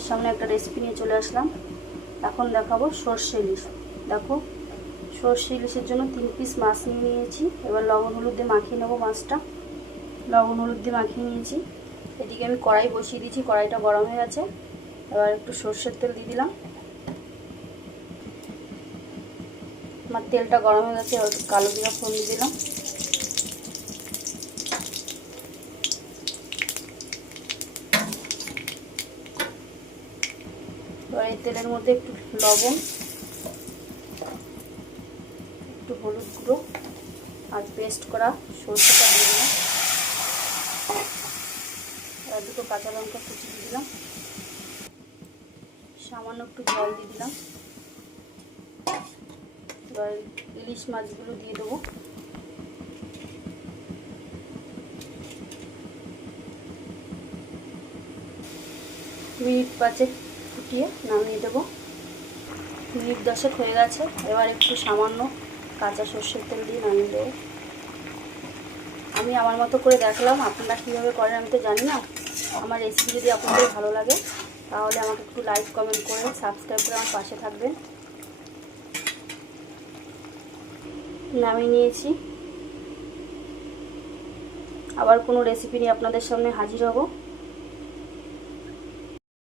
আপনাদের সামনে একটা রেসিপি নিয়ে চলে আসলাম। এখন দেখাবো সর্ষে ইলিশ। দেখো, সর্ষে ইলিশের জন্য 3 পিস মাছ নিয়েছি। এবার লবণ হলুদ দিয়ে মাখিয়ে নেবো মাছটা। লবণ হলুদ দিয়ে মাখিয়ে নিয়েছি। এদিকে আমি কড়াই বসিয়ে দিয়েছি, কড়াইটা গরম হয়ে গেছে। এবার একটু সর্ষের তেল দিয়ে দিলাম। আমার তেলটা গরম হয়ে গেছে, এবার একটু কালো জিরা ফোড়ন দিয়ে দিলাম। এবার এই তেলের মধ্যে একটু লবণ, একটু হলুদ গুঁড়ো আর পেস্ট করা সরষেটা দিয়ে দিলাম। আর দুটো কাঁচা লঙ্কা কুচি দিয়ে দিলাম। সামান্য একটু জল দিয়ে দিলাম। এবার ইলিশ মাছগুলো দিয়ে দেবো। মিনিট 5 ফুটিয়ে নামিয়ে দেবো। মিনিট 10 হয়ে গেছে। এবার একটু সামান্য কাঁচা সর্ষের তেল দিয়ে নামিয়ে দেবো। আমি আমার মতো করে দেখলাম, আপনারা কীভাবে করেন আমি তো জানি না। আমার রেসিপি যদি আপনাদের ভালো লাগে তাহলে আমাকে একটু লাইক কমেন্ট করে সাবস্ক্রাইব করে আমার পাশে থাকবেন। নামিয়ে নিয়েছি। আবার কোনো রেসিপি নিয়ে আপনাদের সামনে হাজির হব।